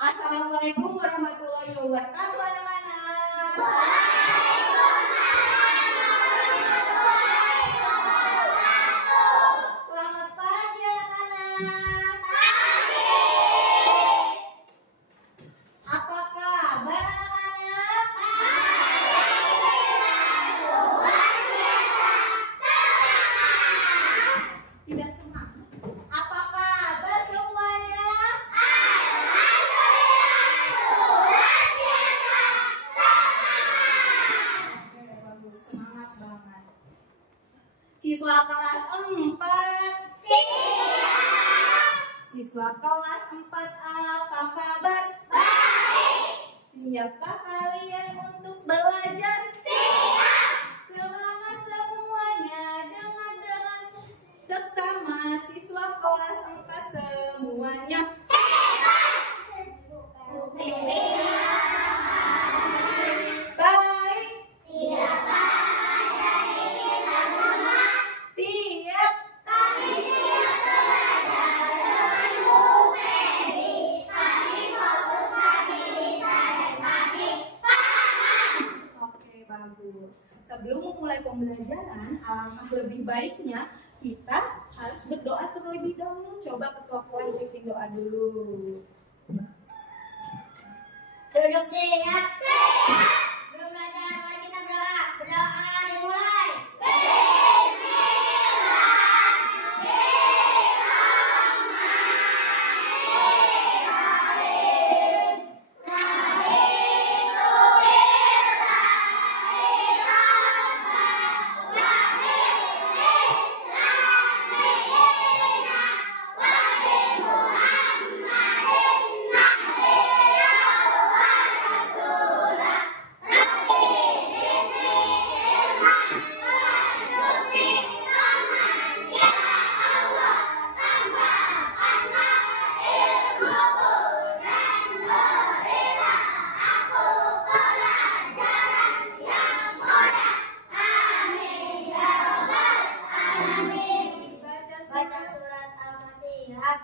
Assalamualaikum warahmatullahi wabarakatuh anak-anak. Selamat pagi anak-anak. Apa kabar anak-anak? Tidak semangat. Apa kabar semuanya? Semangat banget. Siswa kelas 4. Siap. Siswa kelas 4, apa kabar? Baik. Siapkah kalian untuk belajar? Siap. Semangat semuanya. Dengan seksama siswa kelas 4 semuanya. Baik. Siapa dari kita semua? Siap. Kami siap belajar dengan Bu Feby. Kami fokus, kami bisa, dan kami paham. Oke, bagus. Sebelum memulai pembelajaran, alangkah lebih baiknya kita harus berdoa terlebih dahulu. Coba ketua kelas bikin doa dulu. Duduk siap. Belum belajar, mari kita berdoa. Berdoa dimulai. Baca surat Al-Fatihah.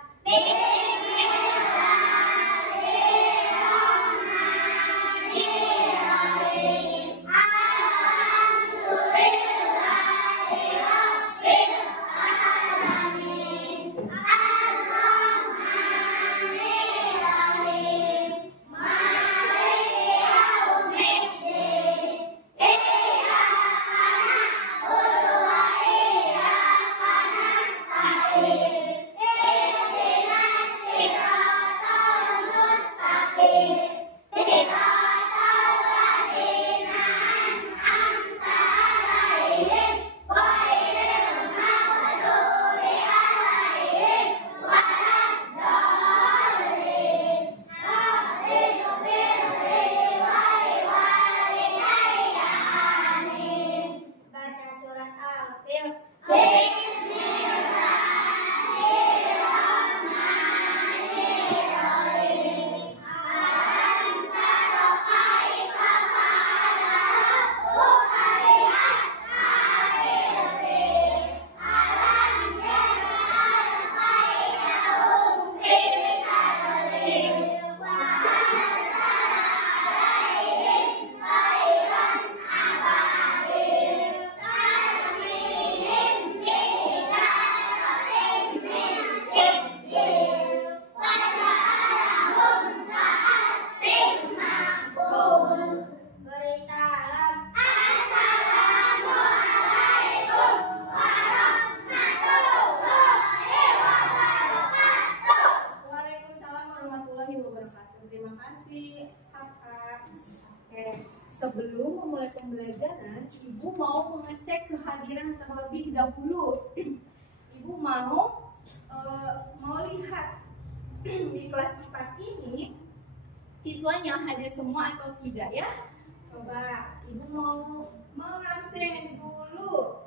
Baca surat Al-Fatihah. Beri salam. Waalaikumsalam warahmatullahi wabarakatuh. Terima kasih, Kakak. Oke, sebelum memulai pembelajaran, Ibu mau mengecek kehadiran terlebih dahulu. Ibu mau lihat di kelas 4 ini siswanya hadir semua atau tidak ya? Coba Ibu mau mengabsen dulu.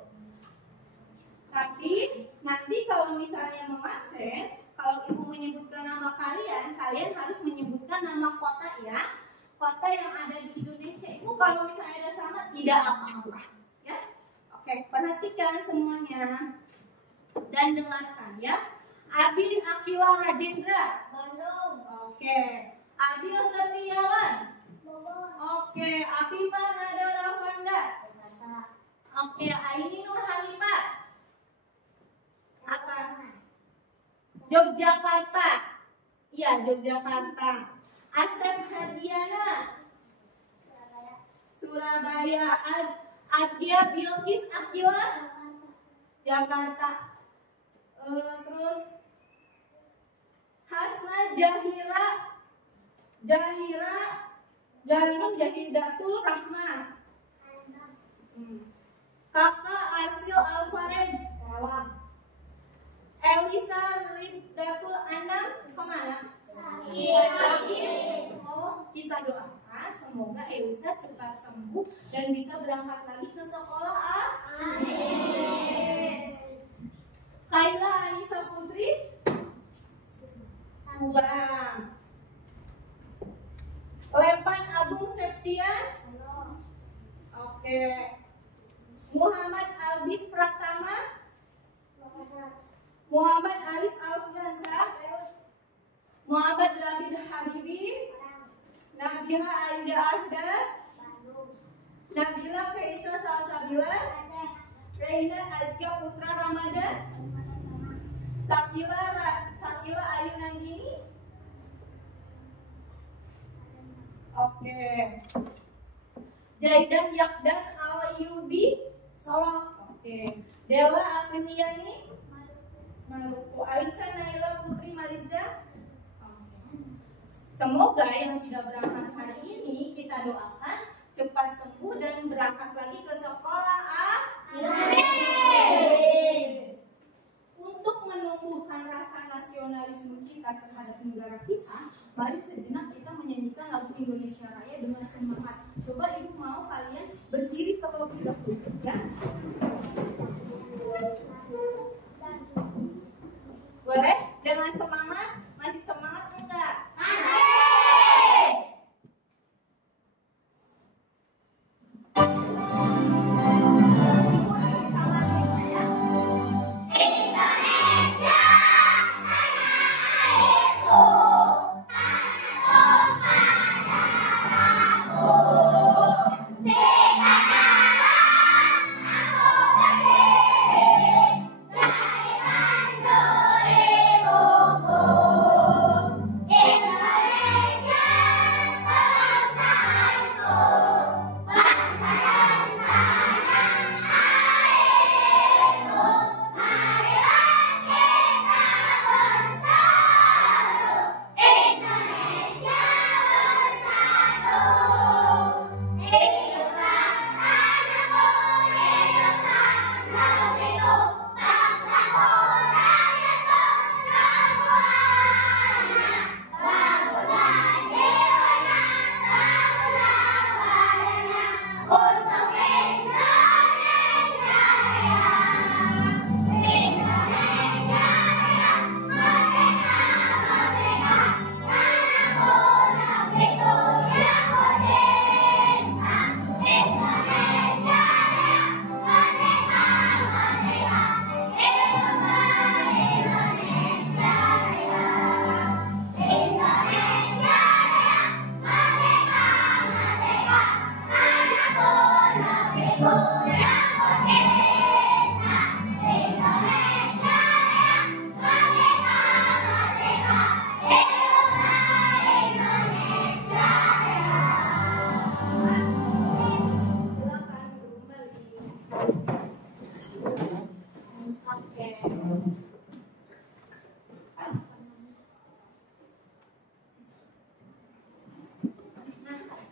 Tapi nanti kalau misalnya mengabsen, kalau Ibu menyebutkan nama kalian, kalian harus menyebutkan nama kota ya. Kota yang ada di Indonesia. Ibu kalau misalnya ada sama tidak apa-apa ya. Oke, perhatikan semuanya dan dengarkan ya. Abin Akila Rajendra. Bandung. Oke. Abil Setiawan. Bogor. Oke, Afifah Nada Rafanda. Oke, Aini Nur Hanifah. Apa? Yogyakarta. Iya, Yogyakarta. Asep Hadiana. Surabaya. Adia Bilkis Akila. Jakarta. Terus Hasna Jahira. Jainun Jahidatul Rahman. Kakak Arsil Alvarez. Elisa Ribdatul Anam kemana? Oh, kita doakan semoga Elisa cepat sembuh dan bisa berangkat lagi ke sekolah. Amin. Kaila Anissa Putri Subang. Lempan Agung Septian. Oke. Muhammad Albib Pratama. Muhammad Alif Alfiansa. Muhammad Labid Habibi. Nabiha Aida Arda. Nabila Faisa Salsabila. Reina Azka Putra Ramadan. Sakila Ayu Nandini. Oke. Jaidan Yakdan Al-Yubi Solo. Oke. Dela Apriliani Maluku. Alika Naila Putri Mariza. Semoga yang sudah berangkat hari ini kita doakan cepat sembuh dan berangkat lagi ke sekolah. Amin. Untuk menumbuhkan rasa nasionalisme kita terhadap negara kita, mari sejenak kita menyanyikan lagu Indonesia Raya dengan semangat. Coba ibu mau kalian berdiri terlebih dahulu, ya? Boleh? Dengan semangat? Masih semangat enggak?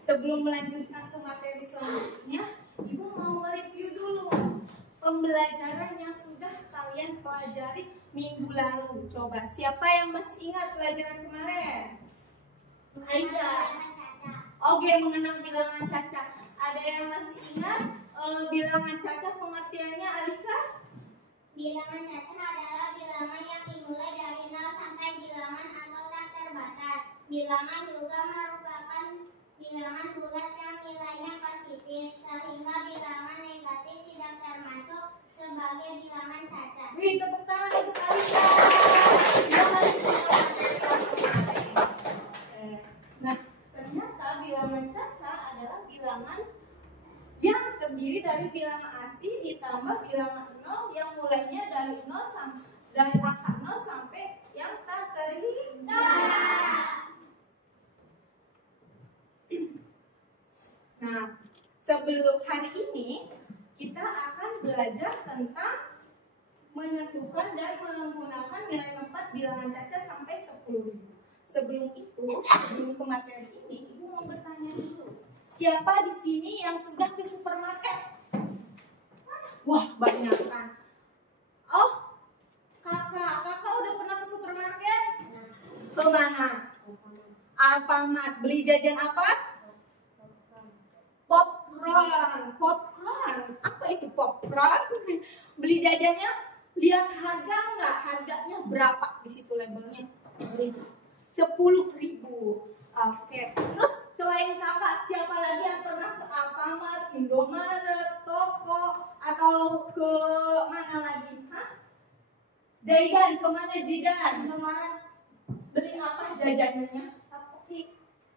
Sebelum melanjutkan ke materi selanjutnya, Ibu mau mereview dulu pembelajaran yang sudah kalian pelajari minggu lalu. Coba, siapa yang masih ingat pelajaran kemarin? Aida. Oke, mengenang bilangan caca. Ada yang masih ingat bilangan caca pengertiannya, Alika? Bilangan caca adalah bilangan yang dimulai dari 0 sampai bilangan atau tak terbatas. Bilangan juga merupakan bilangan bulat yang nilainya positif, sehingga bilangan negatif tidak termasuk sebagai bilangan cacat. Wih, tepuk tangan untuk Alika. bilangan yang terdiri dari bilangan asli ditambah bilangan 0 yang mulainya dari 0 dari angka 0 sampai yang tak terhingga. Nah, sebelum hari ini kita akan belajar tentang menentukan dan menggunakan nilai tempat bilangan cacat sampai 10.000. Sebelum itu, sebelum ke materi ini, Ibu mau bertanya dulu. Siapa di sini yang sudah ke supermarket? Wah, banyak kan. Oh, kakak udah pernah ke supermarket? Kemana? Alfamart. Beli jajan apa? Popcorn. Apa itu popcorn? Beli jajannya, lihat harga nggak? Harganya berapa? Di situ labelnya. 10.000. Oke. Terus selain kakak, siapa lagi yang pernah ke Alfamart, Indomaret, toko, atau ke mana lagi? Hah? Zaidan, kemana Zaidan? Indomaret. Beli apa jajanannya?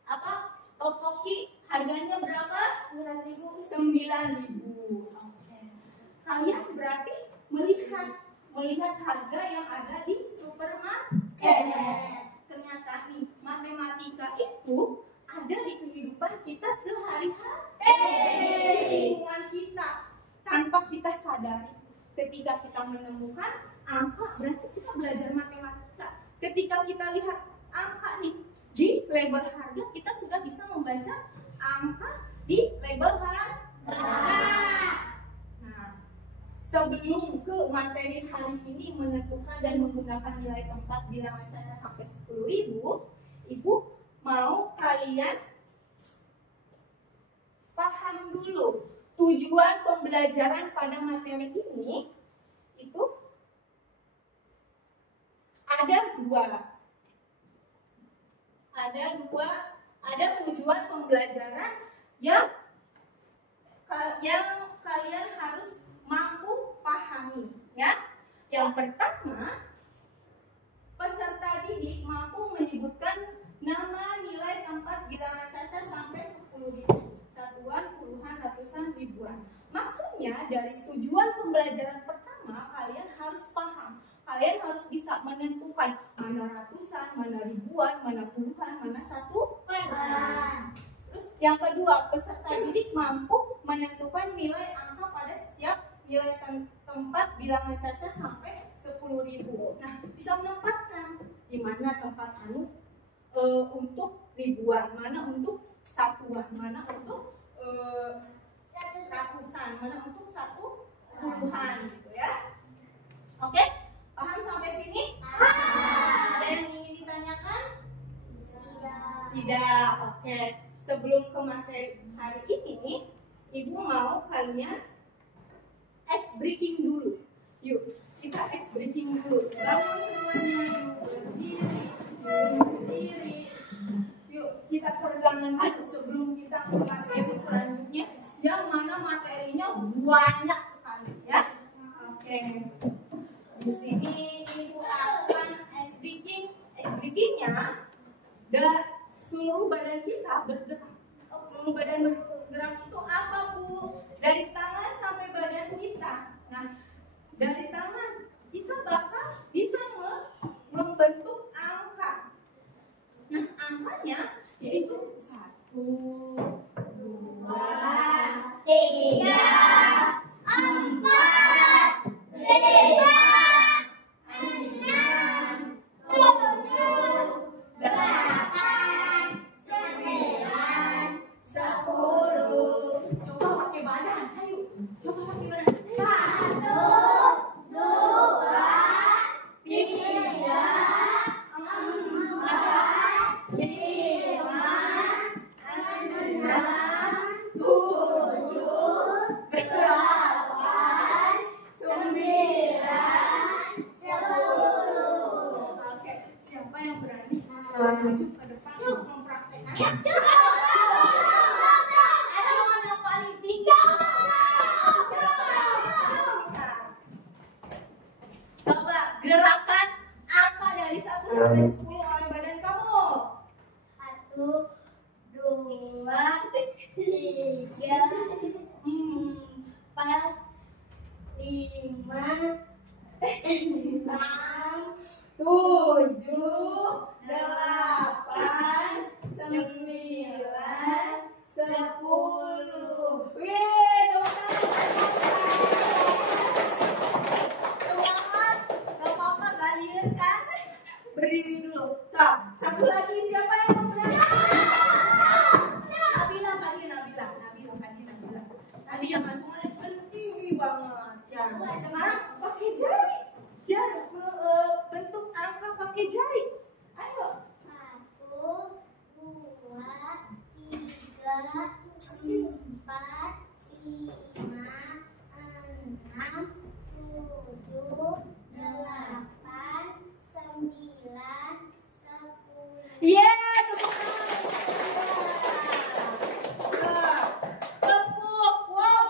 Apa? Topoki. Harganya berapa? 9.000. 9.000. Oke. Kalian berarti melihat harga yang ada di supermarket. Ternyata nih, matematika itu ada di kehidupan kita sehari-hari, di lingkungan kita, tanpa kita sadari. Ketika kita menemukan angka, berarti kita belajar matematika. Ketika kita lihat angka nih di label harga, kita sudah bisa membaca angka di label harga. Nah, sebelum ke materi hari ini menentukan dan menggunakan nilai tempat bilangan cacat sampai 10.000, Ibu mau kalian paham dulu tujuan pembelajaran pada materi ini itu ada dua. Ada tujuan pembelajaran yang kalian harus mampu pahami, ya. Yang pertama, peserta didik mampu menyebutkan nama nilai tempat bilangan cacat sampai 10.000, satuan, puluhan, ratusan, ribuan. Maksudnya dari tujuan pembelajaran pertama kalian harus paham. Kalian harus bisa menentukan mana ratusan, mana ribuan, mana puluhan, mana satuan. Terus yang kedua, peserta didik mampu menentukan nilai angka pada setiap nilai tempat bilangan cacat sampai 10.000. Nah, bisa menempatkan di mana tempat untuk ribuan, mana untuk satuan, mana untuk ratusan, mana untuk satu puluhan, gitu ya. Oke? Paham sampai sini? Ada yang ingin ditanyakan? Tidak. Oke. Sebelum ke materi hari ini, Ibu mau kalian ice breaking dulu. Yuk, kita ice breaking dulu. Bangun semuanya, yuk berdiri. Yuk, kita pegangan dulu sebelum kita ke materi selanjutnya, yang mana materinya banyak sekali, ya. Oke. Di sini Ibu akan ice breaking. Ice breakingnya, seluruh badan kita bergerak. Seluruh badan bergerak itu apa, Bu? Dari tangan sampai badan kita. Nah, dari tangan kita bakal bisa membentuk angka. Nah, angkanya yaitu 1, 2, 3, 4, 5, 6, 7, 8, 9, 10. Coba pakai badan. Ayo, coba pakai badan. 1, 2, 3, 4, 5, 6, 7, 8, 9, 10. Oke, siapa yang berani maju ke depan untuk mempraktekkan? Ada yang paling tinggi. Coba gerakan angka dari 1 sampai 10 oleh badan kamu. 1, 2, 3, 3, 4, 5, 6, 7, 8, 9, 10. Wih, semangat. Gak apa-apa, gak liar kan? Berdiri dulu. Satu lagi, siapa yang mau berani? Nabila, Nabila. Tadi yang langsung tinggi banget. Ya, sekarang pakai jari. Bentuk angka pakai jari. Ayo. 1, 2, 3, 4, 5, 6, 7, 8, 9, 10. Yeah, tepuk. Wow.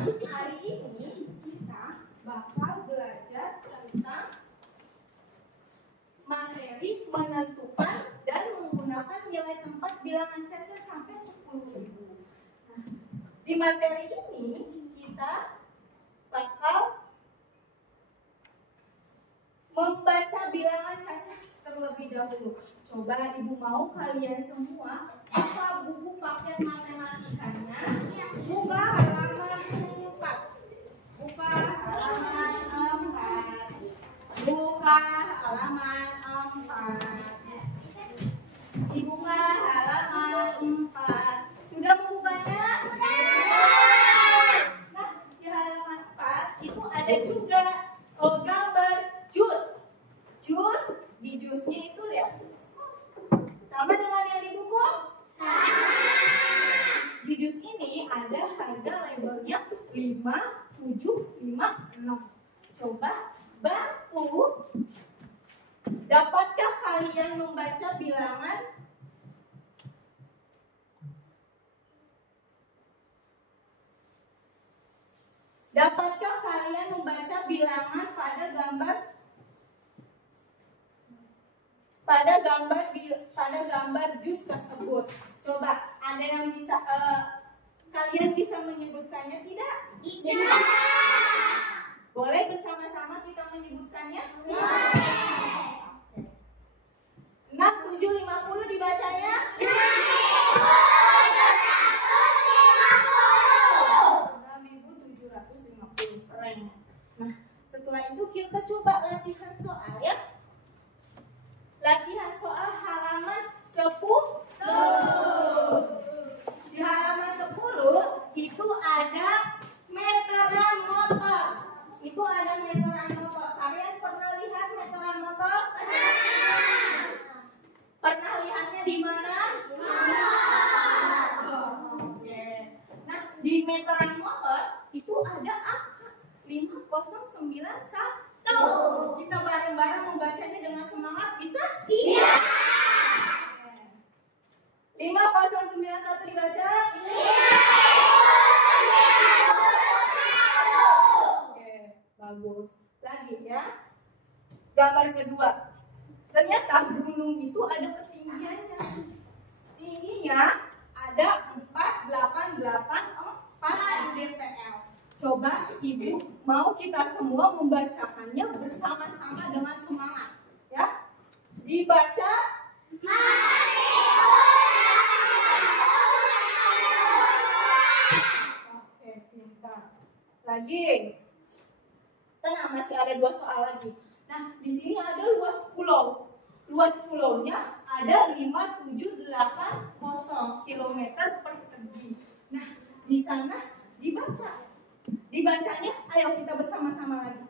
Hari ini kita bakal belajar tentang materi menentukan dan menggunakan nilai tempat bilangan caca sampai 10.000. Nah, di materi ini kita bakal membaca bilangan caca terlebih dahulu. Coba ibu mau kalian semua buka buku paket matematikanya, buka halaman 4. Buka halaman 4. Buka halaman 4. Dibuka halaman 4. Sudah membukanya? Sudah. Nah, di halaman 4 itu ada juga gambar jus. Jus, di jusnya itu ya. Sama dengan yang di buku? Di jus ini ada harga labelnya 5756. Coba bantu. Dapatkah kalian membaca bilangan? Dapatkah kalian membaca bilangan pada gambar jus tersebut? Coba, ada yang bisa kalian bisa menyebutkannya tidak? Bisa. Boleh bersama-sama kita menyebutkannya? Boleh. 6, 7, 50 dibacanya? 6.750. Keren. Nah, setelah itu kita coba latihan soal ya. Latihan soal halaman 10. Di halaman 10 itu ada meteran motor. Itu ada meteran motor. Kalian pernah lihat meteran motor? Pernah lihatnya di mana? Oke. Nah, di meteran motor itu ada angka 5091. Kita bareng-bareng membacanya dengan semangat, bisa? Bisa. 5091 dibaca? Oke, bagus. Lagi ya. Gambar kedua. Ternyata gunung itu ada ketinggiannya. Tingginya ada 4884 mdpl. Coba ibu mau kita semua membacakannya bersama-sama dengan semangat. Ya, dibaca. Oke, pintar. Lagi. Tenang, masih ada 2 soal lagi. Nah, di sini ada luas pulau. Luas pulaunya ada 5780 kilometer persegi. Nah, di sana dibaca. Dibacanya, ayo kita bersama-sama lagi.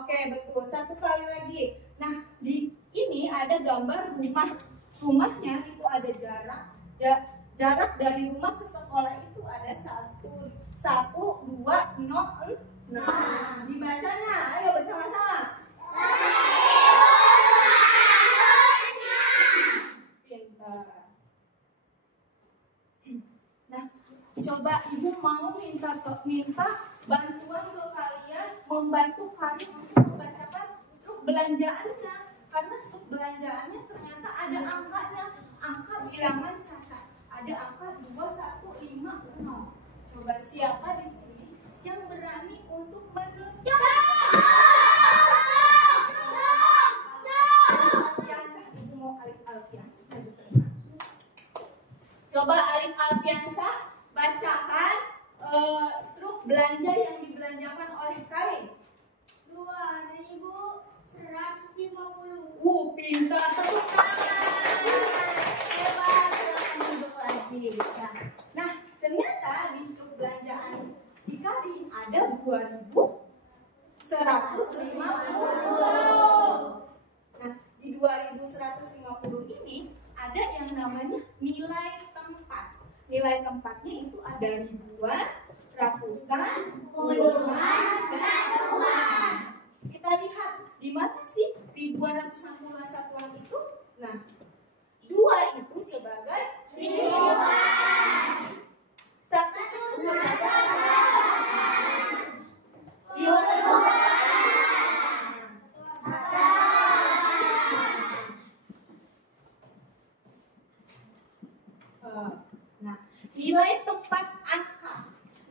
Oke, betul. Satu kali lagi. Nah, di ini ada gambar rumah. Rumahnya itu ada jarak dari rumah ke sekolah itu ada 1, 2, 0, 6. Dibacanya, ayo bersama-sama. Pintar. Nah, coba ibu mau minta bantuan ke kalian membantu kalian untuk membacakan struk belanjaannya, karena struk belanjaannya ternyata ada angkanya, angka bilangan cacat, ada angka 2150. Coba siapa di sini yang berani untuk menuju? Ibu mau Alif Alfiansah. Coba Alif Alfiansah bacakan struk belanja yang dibelanjakan oleh kalian. 2.150. Pintar, tepuk tangan. Hebat, silahkan duduk lagi. Nah, ternyata di struk belanjaan Cikari ada 2.150. Nah, di 2.150 ini ada yang namanya nilai tempat. Nilai tempatnya itu ada ribuan, ratusan, puluhan, dan satuan. Kita lihat di mana sih ribuan, ratusan, puluhan, satuan itu? Nah, 2 itu sebagai ribuan. 1 sebagai nah, nilai tempat angka.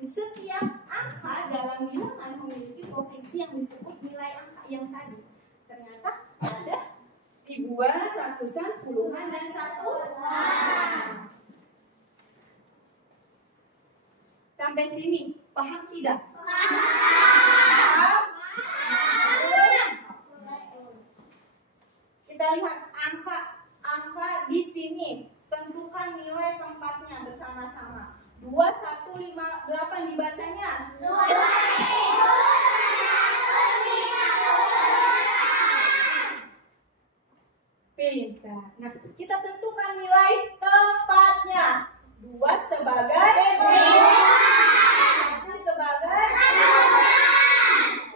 Setiap angka dalam bilangan memiliki posisi yang disebut nilai angka yang tadi. Ternyata ada ribuan, ratusan, puluhan, dan satuan. Sampai sini, paham tidak? Paham? Kita lihat angka di sini. Tentukan nilai tempatnya bersama-sama. 2158 dibacanya. 2158. Pintar. Nah, kita tentukan nilai tempatnya. 2 sebagai 1 sebagai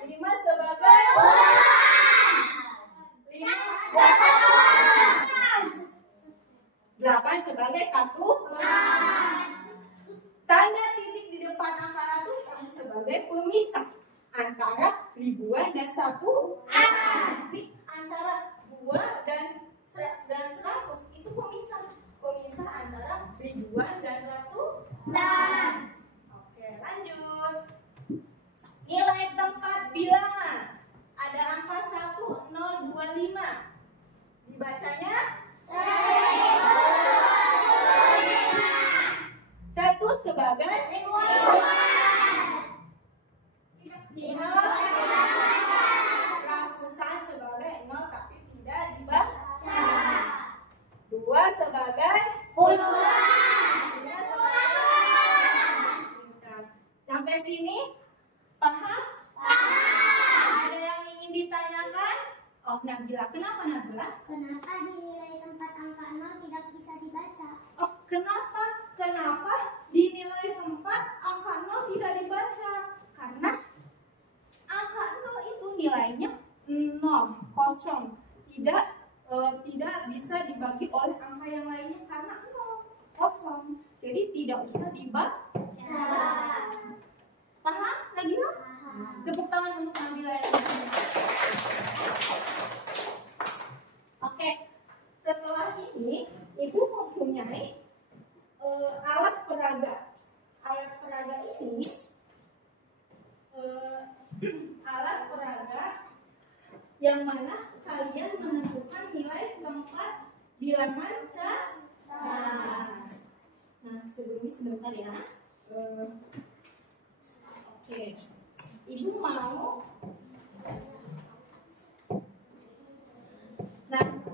5 sebagai 8 sebagai 1. Tanda titik di depan angka ratusan sebagai pemisah antara ribuan dan satuan. Antara 2 dan 100 itu pemisah antara ribuan dan ratusan. Oke, lanjut. Nilai tempat bilangan ada angka 1025. Dibacanya 1 sebagai ratusan sebagai 0 tapi tidak dibaca. 2 sebagai puluhan. Sampai sini paham? Ada yang ingin ditanyakan? Oh, Nabila, kenapa Nabila? Kenapa di nilai tempat angka 0 tidak bisa dibaca? Oh, kenapa di nilai tempat angka 0 tidak dibaca? Karena angka 0 itu nilainya 0, kosong. Tidak bisa dibagi oleh angka yang lainnya karena 0, kosong. Jadi tidak usah dibaca. Paham, Nabila? Tepuk tangan untuk Nabila. Oke, setelah ini Ibu mempunyai alat peraga. Alat peraga ini alat peraga yang mana kalian menentukan nilai tempat bilangan cacat. Nah, sebelumnya sebentar ya. Oke, Ibu mau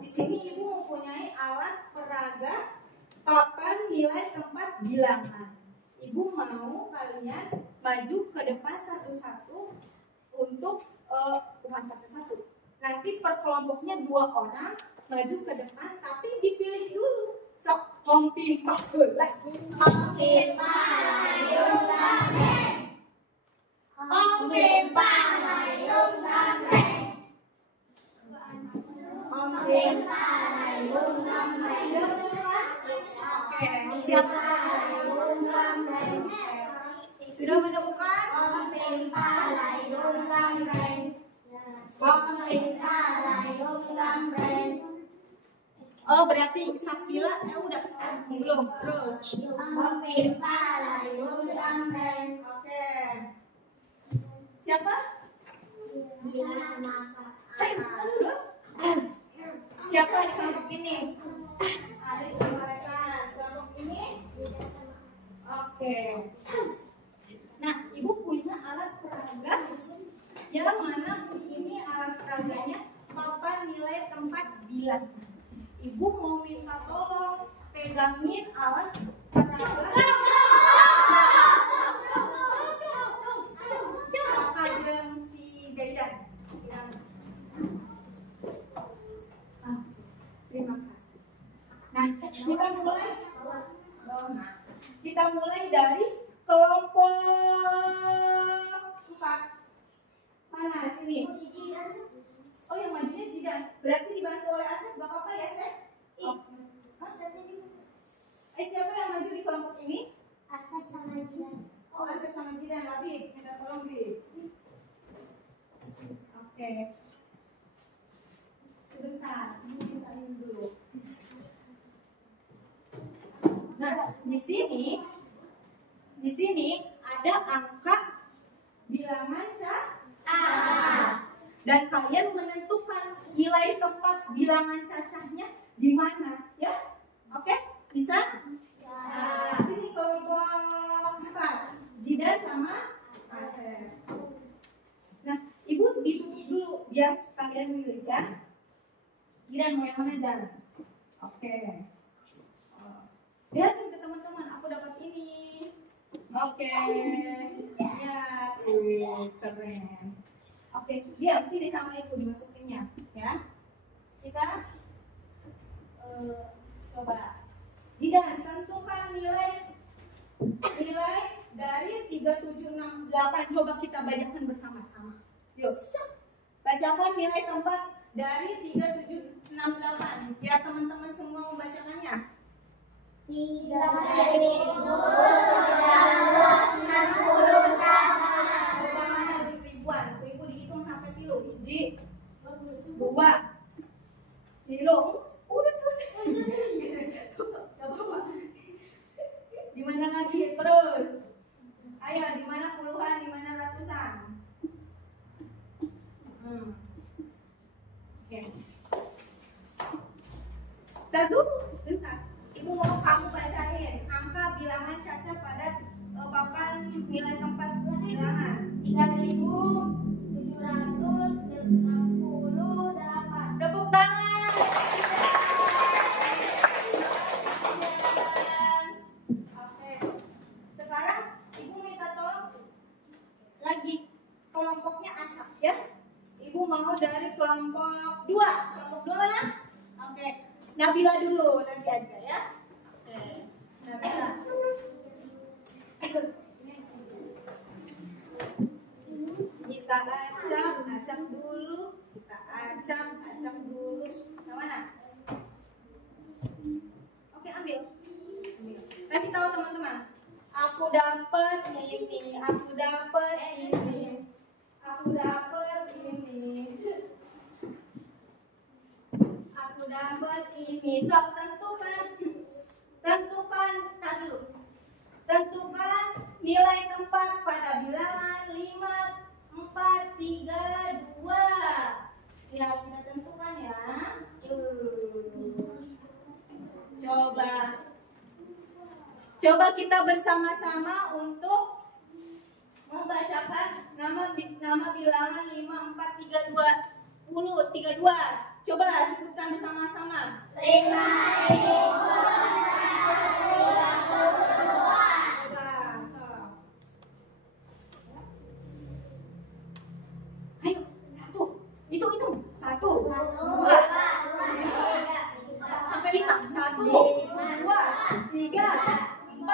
sini ibu mempunyai alat peraga papan nilai tempat bilangan. Ibu mau kalian maju ke depan satu-satu untuk bukan satu-satu. Nanti per kelompoknya 2 orang maju ke depan, tapi dipilih dulu. Sok ngompimpah heula. Ngompimpah layung gamreng. Ngompimpah layung gamreng. Ngompimpah layung gamreng. Oke, siapa? Layung gamreng. Sudah menemukan? Ngompimpah layung gamreng. Ngompimpah layung gamreng. Oh, berarti Sapila udah belum terus. Ngompimpah layung gamreng. Oke. Siapa? Bila sama apa? Terus? Siapa di kelompok ini? Adik sama rekan. Kelompok ini? Oke. Nah, ibu punya alat peraga yang mana ini alat peraganya papan nilai tempat bilangan. Ibu mau minta tolong pegangin alat peraga. Kajeng si Jaidan. Terima kasih. Nah, kita mulai dari kelompok 4. Mana sini? Oh, yang majunya Jidan. Berarti dibantu oleh Asep, gak apa-apa ya, Asep? Siapa yang maju di kelompok ini? Asep sama Jidan. Oh, Asep sama Jidan. Abi, minta tolong, Bi. Oke. Sebentar, ini kita ini dulu. Nah, di sini ada angka bilangan cacah. Dan kalian menentukan nilai tempat bilangan cacahnya di mana, ya? Oke? Bisa? Ya. Sini kelompok 4. Jidan sama Asep. Nah, ibu ditutup dulu biar kalian milih, ya. Jidan mau yang mana, Jan? Oke. Lihatin ke teman-teman, aku dapat ini. Oke. Ya, keren. Oke, dia sini sama ibu dimasukinnya, ya. Kita coba. Jidan, tentukan nilai dari 3768. Coba kita bacakan bersama-sama. Yuk, bacakan nilai tempat dari 3768. Biar teman-teman semua membacakannya. 3.361. Ribuan. Ibu dihitung sampai kilo. 1, 2, 3. Udah selesai. Di mana lagi? Terus. Ayo, di mana puluhan, di mana ratusan? Oke. Bentar dulu, bentar. Ibu mau kamu bacain angka bilangan caca pada papan nilai tempat bilangan. 3.768. Tepuk tangan. Oke. Sekarang ibu minta tolong lagi kelompoknya acak, ya. Ibu mau dari kelompok 2. Kelompok 2 mana? Oke. Nabila dulu nanti aja, ya. Oke. Nabila. Kita acak dulu. Kita acak dulu. Yang mana? Oke, ambil. Kasih tahu teman-teman. Aku dapat ini. Aku dapat ini. Aku dapat ini. Aku dapat ini. Sok tentukan dulu. Tentukan nilai tempat pada bilangan 5, 4, 3, 2. Ya, kita tentukan ya. Coba kita bersama-sama untuk membacakan nama bilangan 5, 4, 3, 2, 32. Coba sebutkan bersama-sama. 5.032. Ayo, 1. Hitung. 1, 2, sampai 5. 1, 2, 3, 4,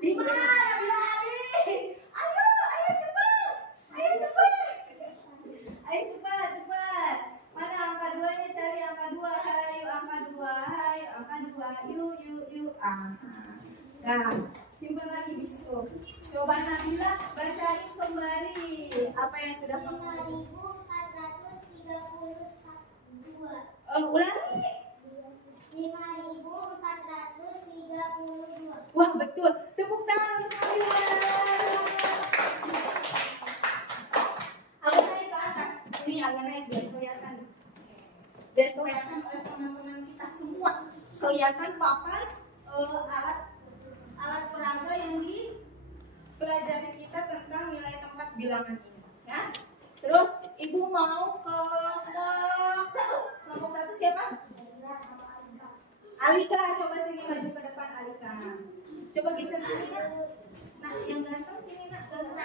5. Yang udah habis. Ayo cepat. Ayo cepat. Mana angka 2-nya? Cari angka 2. Hayu angka 2. Yuk. Nah, simpan lagi di situ. Coba Nabila bacain kembali apa yang sudah kamu tulis. 5.432. Ulangi. 5.432. Wah, betul. Tepuk tangan untuk Nabila. Agak naik ke atas. Ini agak naik biar kelihatan. Dan kelihatan oleh teman-teman kita semua. Kelihatan papan alat peraga yang dipelajari kita tentang nilai tempat bilangan ini. Ya. Terus ibu mau ke kelompok 1. Kelompok 1 siapa? Alika, coba sini maju ke depan Alika. Coba geser sini nak. Nah, yang ganteng sini nak. Ganteng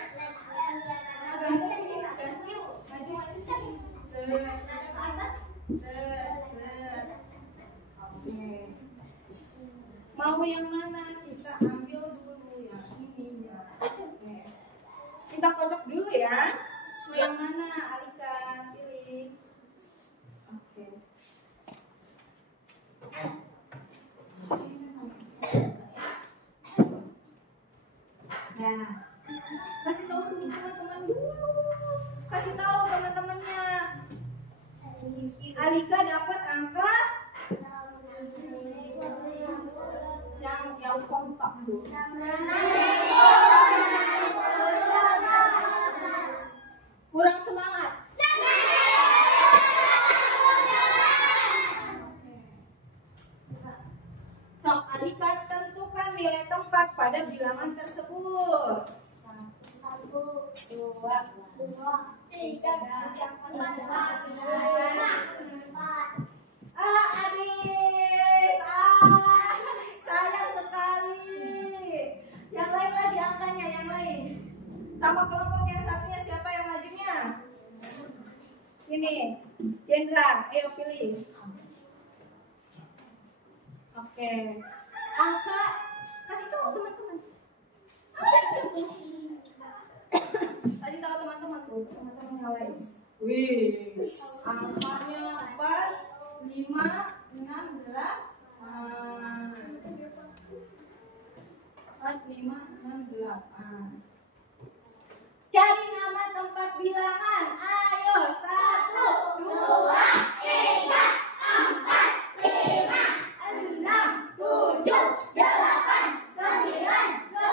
sini nak. Ganteng. Maju sini. Ke atas. Oke. Mau yang mana? Kita ambil dulu yang ini ya. Oke. Kita kocok dulu ya. Mau yang mana? Alika pilih. Oke. Nah, kasih tahu teman-teman dulu. Kasih tahu teman-temannya. Alika dapat angka yang kompak dulu. Kurang semangat. Sok Alika tentukan nilai tempat pada bilangan tersebut. 1, 2, 3, 4, 5. Habis. Sayang sekali. Yang lain lagi angkanya, yang lain. Sama kelompok yang satunya siapa yang majunya? Sini, Jendra, ayo pilih. Oke. Angka, kasih tahu teman-teman. Kasih tahu teman-teman tuh, teman-teman yang lain. Wih, angkanya 4, 5, 6, 8. 4, 5, 6, 8. Cari nama tempat bilangan. Ayo, 1, 2, 3, 4, 5, 6, 7, 8, 9, 10.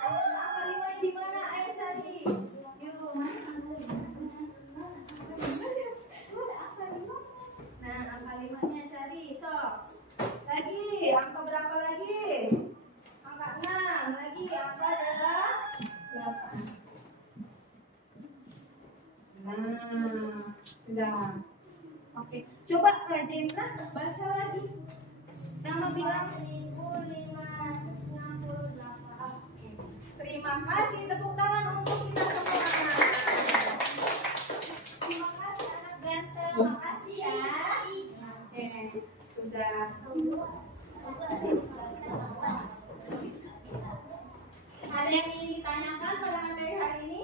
Angka 5 di mana? Ayo cari. Yuk, mana angka 5? Nah, angka 5-nya cari. Sok. Lagi, angka berapa lagi? Angka 6. Lagi, angka 8. Nah, sudah. Oke, coba Kak Jendra baca lagi. Nama bilang 1.568. Oke. Terima kasih, tepuk tangan untuk kita semua. Terima kasih anak ganteng. Terima kasih ya. Oke, sudah. Ada yang ingin ditanyakan pada materi hari ini?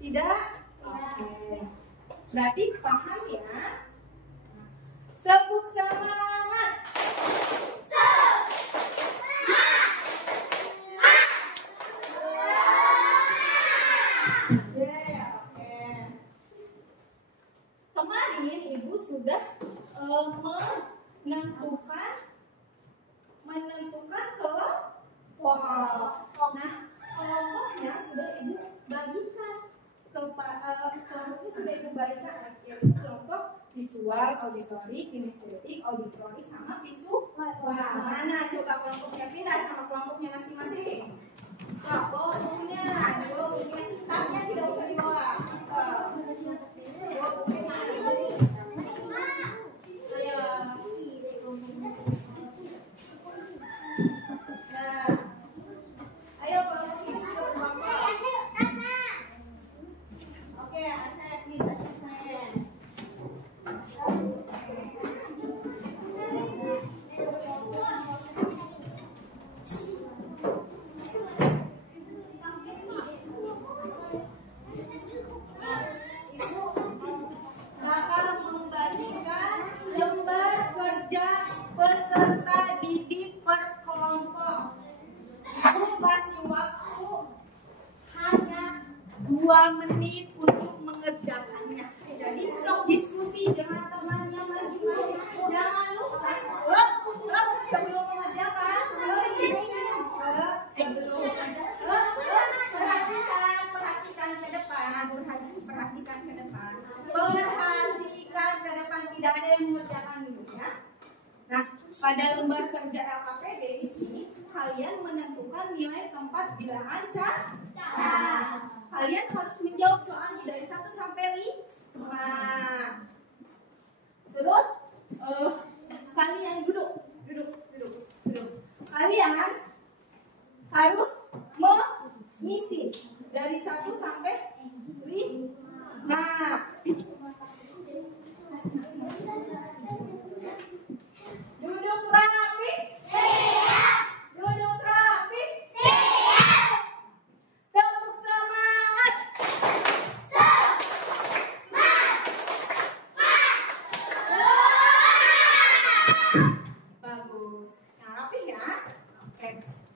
Tidak? Oke. Berarti paham ya? Tepuk semangat. Kemarin Ibu sudah menentukan kelompok. Nah, kelompoknya sudah Ibu bagikan. Kelompoknya sudah Ibu bagikan, yaitu kelompok visual, auditory, kinestetik, auditori, sama visual. Mana coba kelompoknya pindah sama kelompoknya masing-masing. Nah, bawa bukunya. Tasnya tidak usah dibawa. Bawa bukunya. Ayo. Nah, ayo bawa bukunya sudah berapa? Oke, Asep nih tasnya saya. Bakal membagikan lembar kerja peserta didik per kelompok. Ibu kasih waktu hanya 2 menit untuk mengerjakannya. Jadi sok diskusi dengan temannya masing-masing. Jangan lupa sebelum mengerjakan perhatikan ke depan, tidak ada yang mengerjakan dulu ya. Nah, pada lembar kerja LKPD di sini kalian menentukan nilai tempat bilangan kalian harus menjawab soalnya dari 1 sampai 5. Terus kalian duduk. Kalian harus mengisi dari 1 sampai 5. Duduk rapi. Siap. Duduk rapi. Siap. Tepuk semangat. Bagus. Nah, rapi ya. Oke.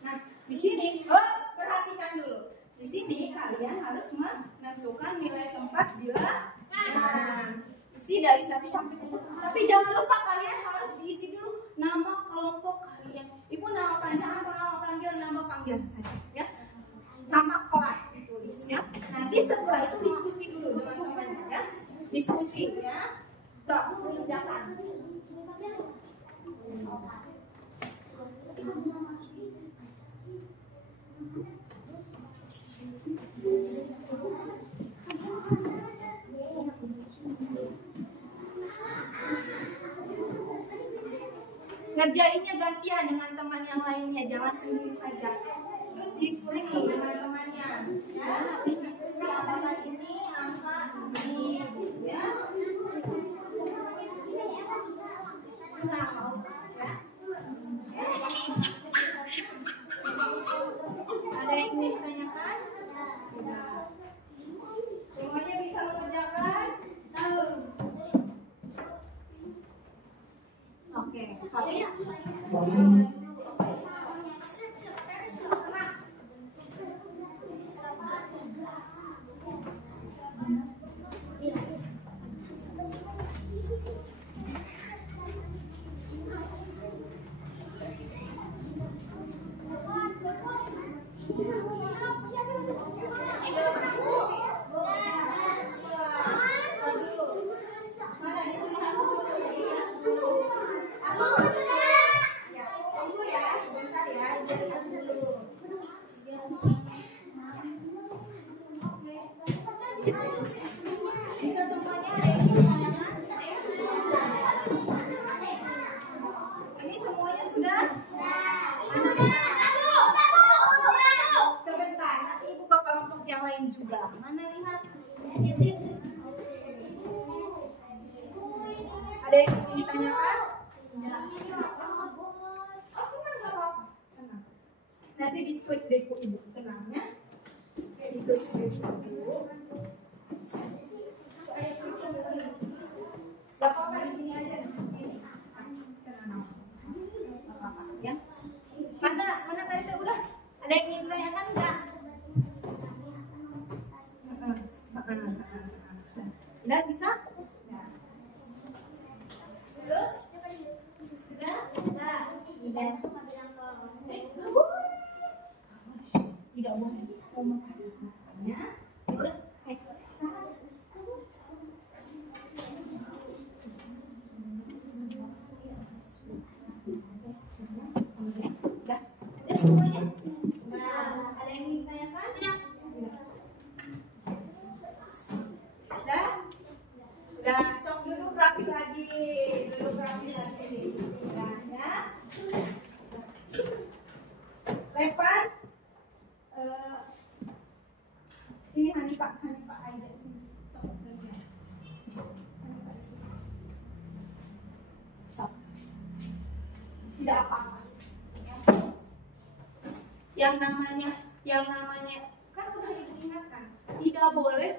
Nah, di sini perhatikan dulu. Di sini kalian harus menentukan nilai tempat bilangan. Isi dari 1 sampai 10. Tapi jangan lupa kalian harus diisi dulu nama kelompok kalian. Ibu nama panjang atau nama panggilan saja ya. Nama kelas ditulis ya. Nanti setelah itu diskusi dulu dengan teman-teman ya. Diskusi ya. So, kerjakan. Ngerjainnya gantian dengan teman yang lainnya, jangan sendiri saja. Terus diskusi dengan temannya, ya. Diskusi angka ini, angka ini, ya. Nah, mau, ya. Ada yang ingin ditanyakan? Semuanya bisa mengerjakan? Oke. Bisa semuanya ada yang ditanyakan? Ini semuanya sudah? Sebentar, nanti ibu ke kelompok yang lain juga. Mana lihat? Ada yang ingin ditanyakan? Oh, tenang, gak apa-apa. Tenang. Nanti di-klik deh ibu, tenang ya. Oke, di-klik dulu. Gak apa-apa, di sini aja. Ya. Mana tadi tuh udah? Ada yang ingin ditanyakan enggak? Udah bisa? Terus? Sudah? Sudah. Tidak boleh mengatakannya. Udah. Semuanya. Nah, ada yang yang namanya kan udah ibu ingatkan, tidak boleh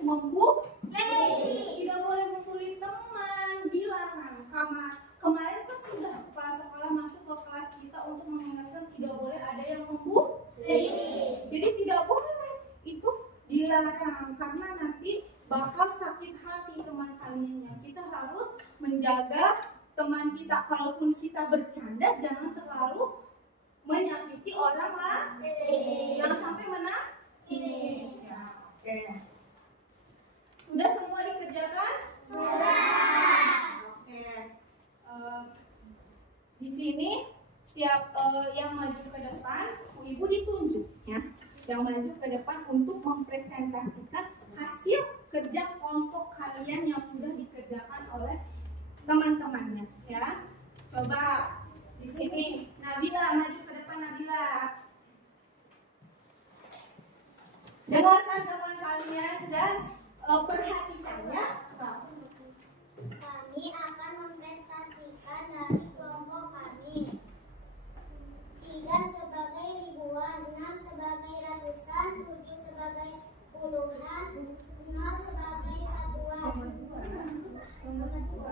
tidak boleh membuli teman, dilarang. Kemarin kan sudah kepala sekolah masuk ke kelas kita untuk mengingatkan tidak boleh ada yang membuli. Jadi tidak boleh, itu dilarang karena nanti bakal sakit hati teman kaliannya. Kita harus menjaga teman kita. Kalaupun kita bercanda, jangan terlalu menyakiti orang lain. Jangan sampai menangis. Ya, oke. Sudah semua dikerjakan? Sudah. Oke. Di sini yang maju ke depan, ibu ditunjuk ya. Yang maju ke depan untuk mempresentasikan hasil kerja kelompok kalian yang sudah dikerjakan oleh teman-temannya ya. Coba di sini Nabila maju ke depan. Nabila, dengarkan teman kalian dan perhatikannya. Kami akan memprestasikan dari kelompok kami. 3 sebagai ribuan, 6 sebagai ratusan, 7 sebagai puluhan, 0 sebagai satuan. Nomor 2,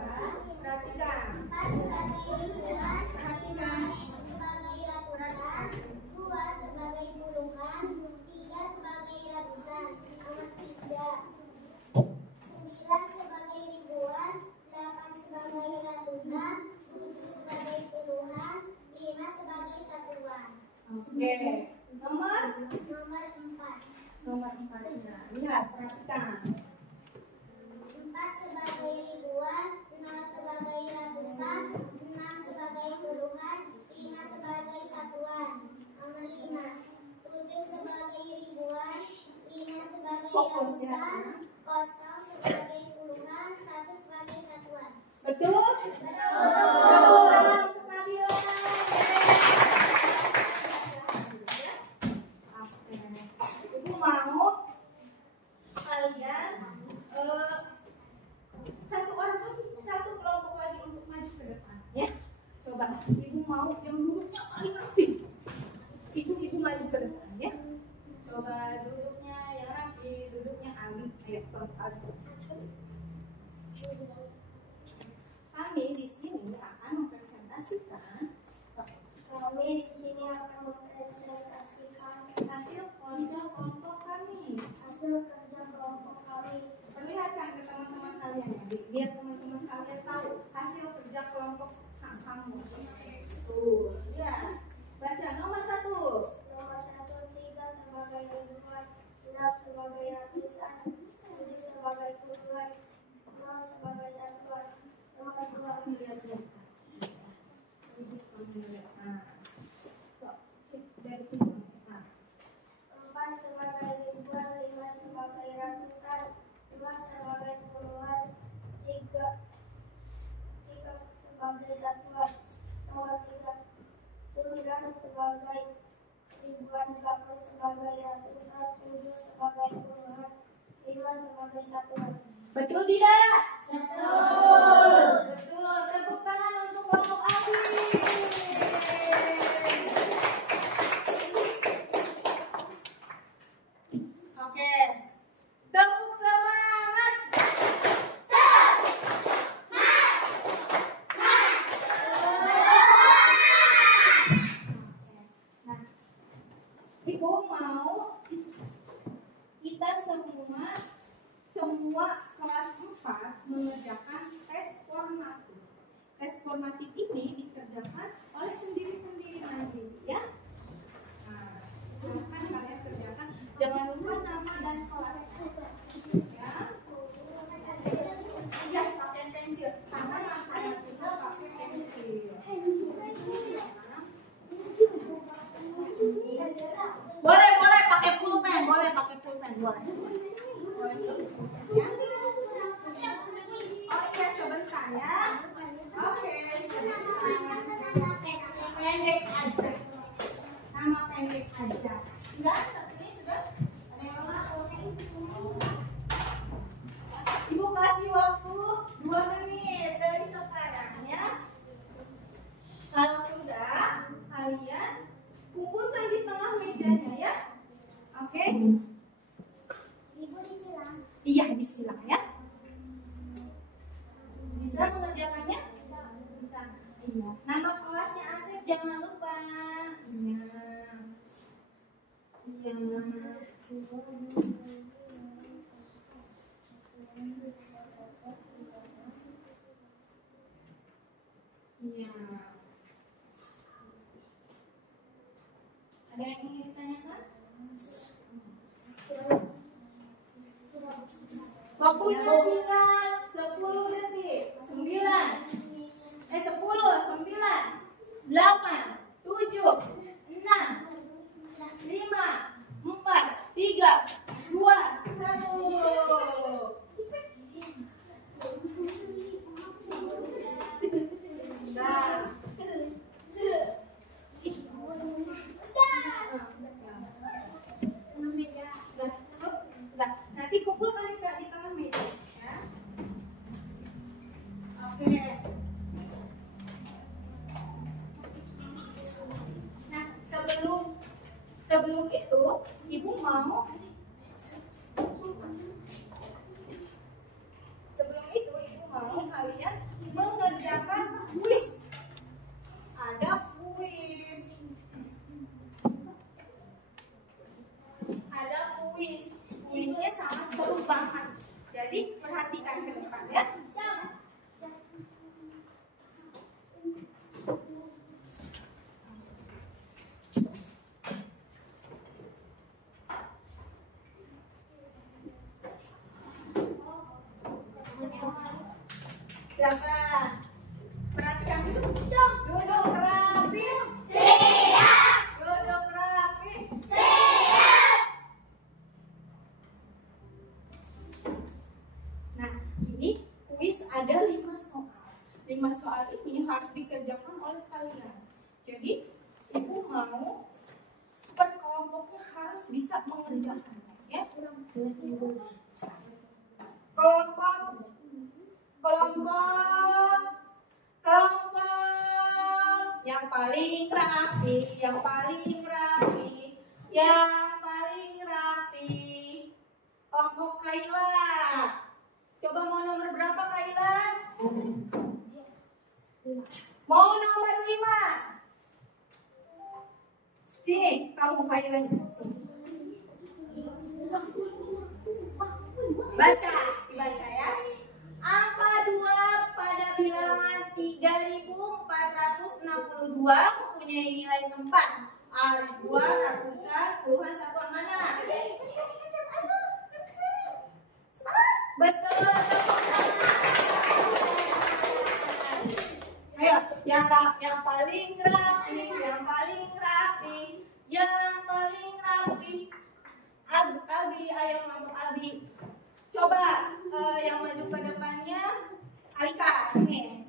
perhatikan. 4 sebagai ribuan, Perhatikan. 5 sebagai ratusan, 2 sebagai puluhan, 3 sebagai ratusan. Nomor 3. 9 sebagai ribuan, 8 sebagai ratusan, 7 sebagai puluhan, 5 sebagai satuan. Oke. Nomor 4. Nomor 4. Nah, lihat, perhatikan. 4 sebagai ribuan, 0 sebagai ratusan, 6 sebagai puluhan, 5 sebagai satuan. Nomor 5. 7 sebagai ribuan, 5 sebagai ratusan, 0 sebagai puluhan, 1 sebagai satuan. Betul? Betul. Untuk Nabila. Oke. Ibu mau kalian satu kelompok lagi untuk maju ke depan ya. Coba ibu mau yang duduknya paling rapi. Ibu maju ke depan ya. Coba duduknya yang rapi, duduknya Ali. Ayo kami di sini akan mempresentasikan hasil kerja kelompok kami. Perlihatkan ke teman-teman kalian ya, biar teman-teman kalian tahu hasil kerja kelompok kamu. Tuh, ya. Baca nomor 1. Nomor 1, 3 sebagai ribuan, 6 sebagai ratusan, 7 sebagai puluhan, 0 sebagai satuan. Nomor 2. Lihat. Dari sini. 4 sebagai ribuan, 5 sebagai ratusan, 2 sebagai puluhan, 3 sebagai satuan. Nomor 3. 9 sebagai ribuan, 8 sebagai ratusan, 7 sebagai puluhan, 5 sebagai satuan. Betul tidak? Betul. Betul. Tepuk tangan untuk kelompok Abi. Oke. Tepuk semangat. Nah, Ibu mau kita semua kelas 4 mengerjakan tes formatif. Tes formatif ini dikerjakan oleh sendiri-sendiri nanti ya. Nah, silakan kalian kerjakan. Jangan lupa nama dan kelas. Ya. Ya, pakai pensil. Karena makanan kita pakai pensil. Boleh pakai pulpen, boleh. Ya. Oh iya, sebentar ya. Oke, sebentar. Pendek aja. Nama pendek aja. Sudah? Ini sudah? Ada yang mau? Ibu kasih waktu 2 menit dari sekarang ya. Kalau sudah, kalian kumpulkan di tengah mejanya. Ibu disilang. Iya, disilang ya. Bisa mengerjakannya? Bisa. Iya. Nama kelasnya Asep jangan lupa. Iya. Iya. Iya. Ada yang ingin ditanyakan? Waktunya tinggal 10 detik. 9. 10, 9, 8, 7, 6, 5, 4, 3, 2, 1. Nanti kumpulkan di tengah meja ya. Oke. Nah, sebelum itu ibu mau kalian mengerjakan kuis. Ada kuis. Kuisnya sangat seru banget. Jadi perhatikan ke depan ya. Siapa? Perhatikan dulu. Duduk rapi. Siap. Duduk rapi. Siap. Nah, ini kuis ada 5 soal. 5 soal ini harus dikerjakan oleh kalian. Jadi, ibu mau per kelompoknya harus bisa mengerjakannya ya. Kelompok yang paling rapi. Kelompok Kaila. Coba mau nomor berapa Kaila? Mau nomor 5. Sini, kamu Kaila. Dibaca ya. Angka 2 pada bilangan 3462 mempunyai nilai tempat. Ribuan, ratusan, puluhan, satuan mana? Betul. Ayo, yang paling rapi. Abi, ayo kelompok Abi. Coba yang maju ke depannya Alika, sini.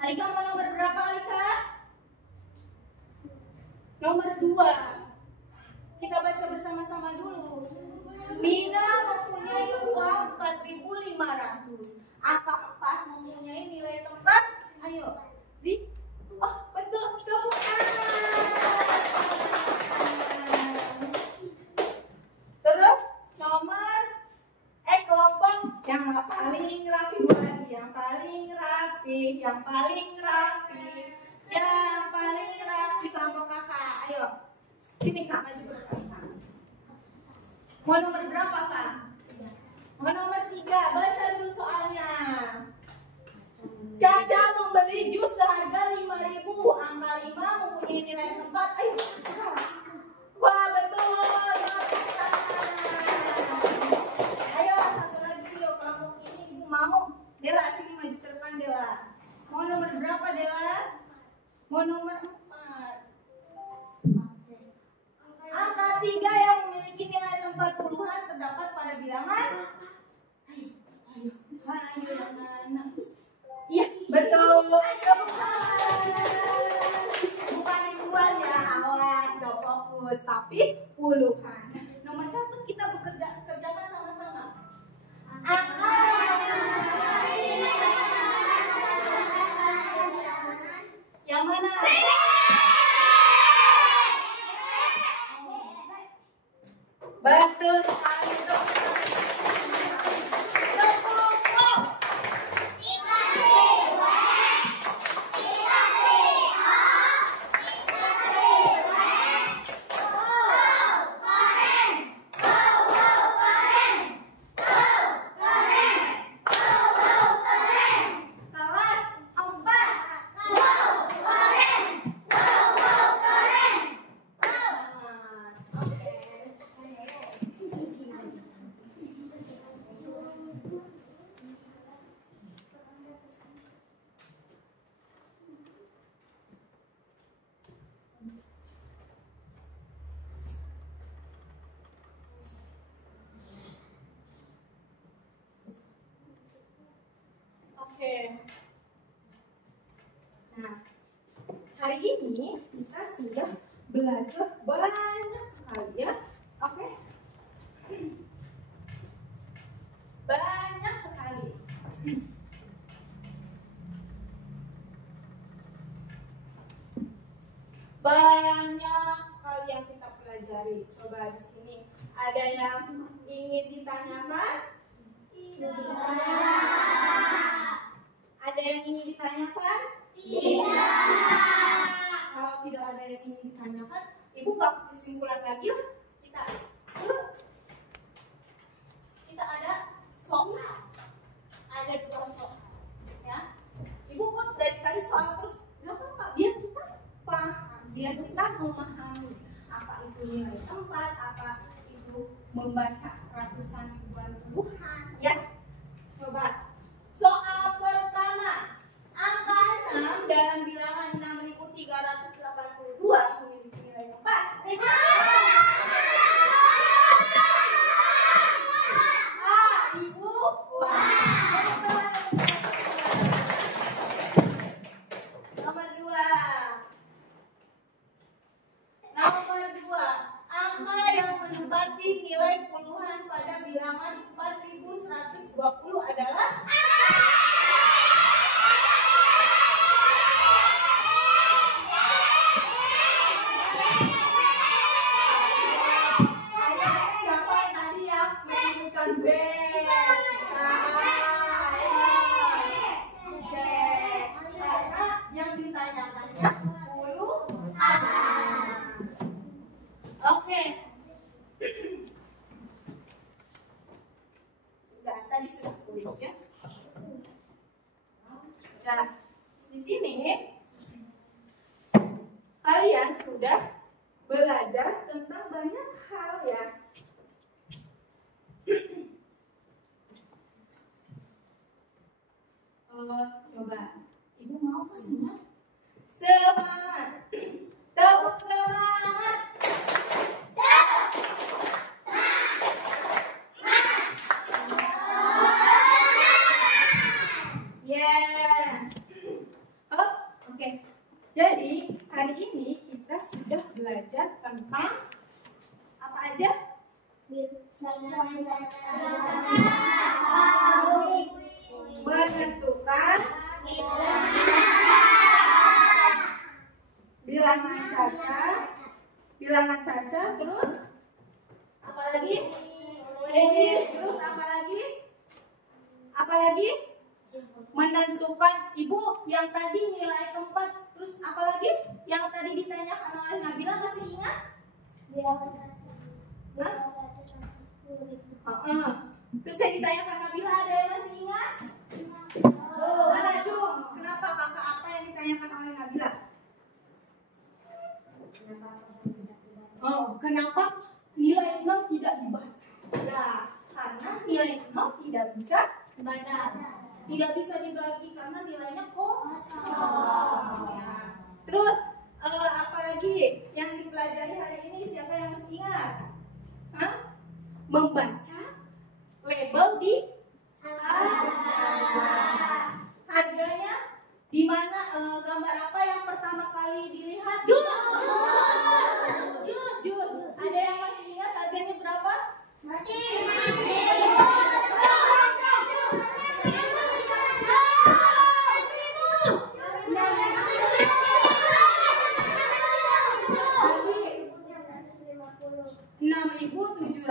Alika mau nomor berapa Alika? Nomor 2. Kita baca bersama-sama dulu. Mina mempunyai uang 4.500. Angka 4 mempunyai nilai tempat. Ayo, oh betul, tepuk tangan. Terus nomor kelompok yang paling rapi lagi, yang paling rapi kelompok kakak. Ayo, sini kak maju ke depan. Mau nomor berapa kak? Mau nomor 3. Baca dulu soalnya. Caca membeli jus seharga 5.000. Angka 5 mempunyai nilai tempat. Ayo. Wah betul. Ayo satu lagi yuk. Kelompok ini ibu mau. Dela sini maju ke depan Dela. Mau nomor berapa Dela? Mau nomor 4. Angka 3 yang memiliki nilai tempat puluhan terdapat pada bilangan. Ayo yang mana? Iya betul. Bukan ribuan ya, awas, gak fokus, tapi puluhan. Nomor 1 kita kerjakan sama-sama. Angka yang mana? Betul sekali. Nah, hari ini kita sudah belajar banyak sekali ya. Oke. Banyak sekali. Banyak sekali yang kita pelajari. Coba di sini ada yang ingin ditanyakan? Tidak. Ada yang ingin ditanyakan? Tidak. Kalau tidak ada yang ingin ditanyakan, Ibu nggak kesimpulan lagi lah. Kita ada soal. Ada 2 soal. Ya. Ibu kok dari tadi soal terus? Nggak apa-apa. Biar kita paham, biar kita memahami apa itu nilai tempat, apa itu membaca ratusan ribuan puluhan. Ya. Coba. Soal pertama. Angka 6 dalam bilangan 6.382 memiliki nilai 4. Ibu. Nomor 2. Angka yang menempati nilai puluhan pada bilangan 4.120 adalah B. Karena yang ditanyakannya 10. Oke. Tadi sudah tulis ya. Nah, di sini kalian sudah belajar tentang banyak hal ya. Coba, Ibu mau ke sini? Semangat, tepuk semangat. Yeah. Oke. Jadi hari ini kita sudah belajar tentang apa aja? Menentukan bilangan caca, terus apa lagi? Terus apa lagi? Menentukan. Ibu yang tadi nilai 4, terus apa lagi? Yang tadi ditanyakan oleh Nabila masih ingat? Terus yang ditanyakan Nabila ada yang masih ingat? Mana Cung? Kenapa kakak apa yang ditanyakan oleh Nabila? Kenapa nilai 0 tidak dibaca? Ya, karena nilai 0 tidak bisa dibaca. Tidak bisa dibagi karena nilainya kosong. Ya. Terus apa lagi yang dipelajari hari ini? Siapa yang masih ingat? Membaca label di harganya. Di mana gambar apa yang pertama kali dilihat? Jus. Ada yang masih ingat harganya berapa? Masih. Nah, 6.750.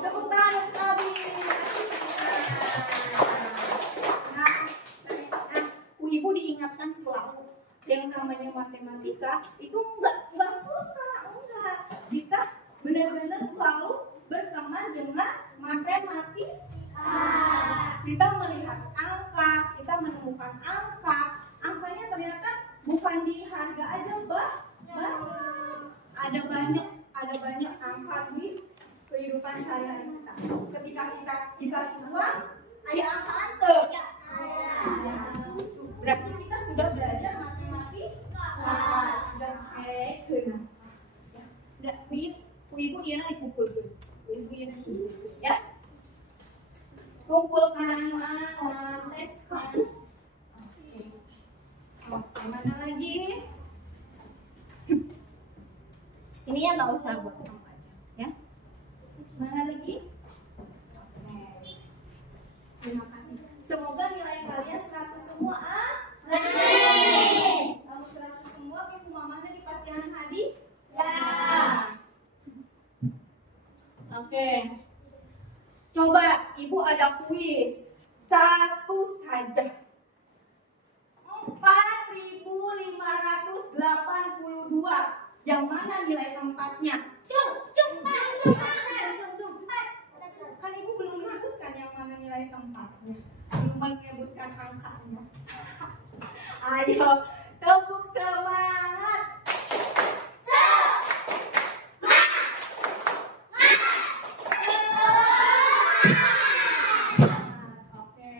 Tepuk tangan sekali. Ibu diingatkan selalu yang namanya matematika itu enggak susah, enggak. Kita benar-benar selalu berteman dengan matematika. Kita melihat angka, kita menemukan angka. Angkanya ternyata bukan di harga aja, ada banyak angka di kehidupan sehari-hari kita. Ketika kita dikasih uang, ada angka antep. Berarti kita sudah belajar matematika. Sudah sudah ibu Ina dipukul tuh. Ibu Ina ya. Kumpulkan tekskan. Oke, mana lagi? Ini ya nggak usah buat kamu aja, ya. Mana lagi? Oke. Terima kasih. Semoga nilai kalian 100 semua. Amin. Kalau 100 semua, ibu mamanya di pasihan hadiah. Ya. Oke. Coba ibu ada kuis. Satu saja. 4.582. Yang mana nilai tempatnya? Kan ibu belum menyebutkan yang mana nilai tempatnya. Belum menyebutkan angkanya. Ayo, tepuk semangat. Oke.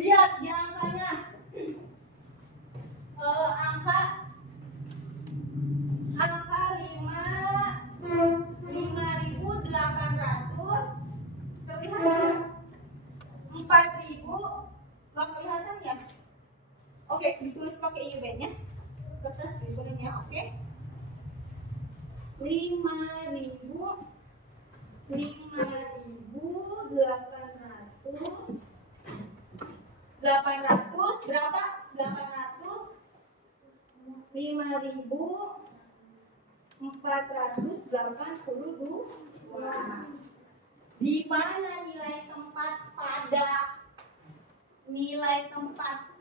Lihat di angkanya. Angka 5.800 terlihat 4.000 nggak kelihatan ya? Oke, ditulis pakai IB-nya kertas ribbonnya, oke? 800 berapa? 5.482. Di mana nilai tempat pada nilai tempat